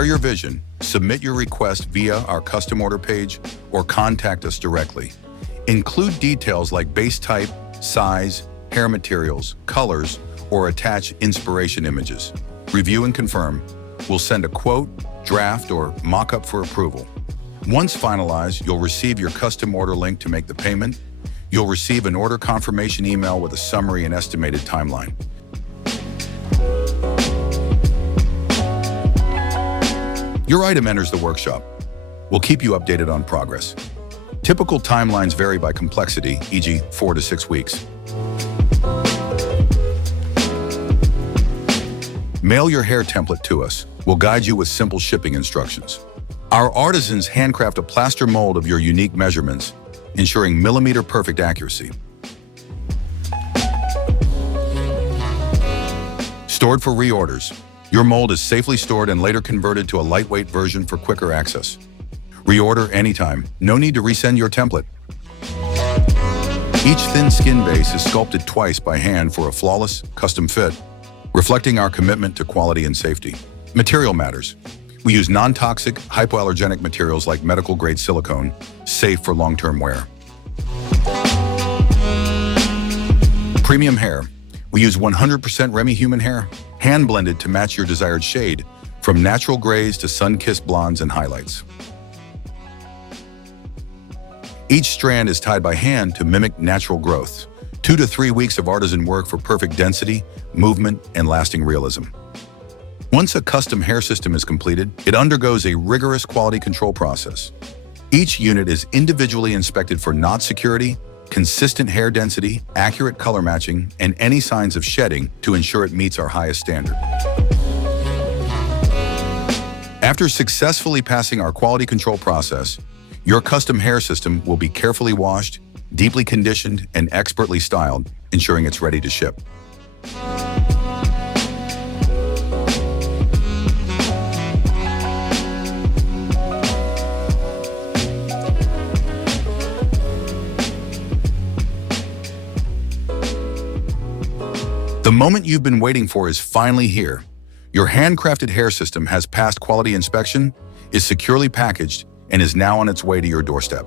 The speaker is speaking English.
share your vision, submit your request via our custom order page, or contact us directly. Include details like base type, size, hair materials, colors, or attach inspiration images. Review and confirm. We'll send a quote, draft, or mock-up for approval. Once finalized, you'll receive your custom order link to make the payment. You'll receive an order confirmation email with a summary and estimated timeline. Your item enters the workshop. We'll keep you updated on progress. Typical timelines vary by complexity, e.g. 4 to 6 weeks. Mail your hair template to us. We'll guide you with simple shipping instructions. Our artisans handcraft a plaster mold of your unique measurements, ensuring millimeter-perfect accuracy. Stored for reorders. Your mold is safely stored and later converted to a lightweight version for quicker access. Reorder anytime. No need to resend your template. Each thin skin base is sculpted twice by hand for a flawless, custom fit, reflecting our commitment to quality and safety. Material matters. We use non-toxic, hypoallergenic materials like medical-grade silicone, safe for long-term wear. Premium hair. We use 100% Remy human hair, hand-blended to match your desired shade, from natural grays to sun-kissed blondes and highlights. Each strand is tied by hand to mimic natural growth. 2 to 3 weeks of artisan work for perfect density, movement, and lasting realism. Once a custom hair system is completed, it undergoes a rigorous quality control process. Each unit is individually inspected for knot security, consistent hair density, accurate color matching, and any signs of shedding to ensure it meets our highest standard. After successfully passing our quality control process, your custom hair system will be carefully washed, deeply conditioned, and expertly styled, ensuring it's ready to ship. The moment you've been waiting for is finally here. Your handcrafted hair system has passed quality inspection, is securely packaged, and is now on its way to your doorstep.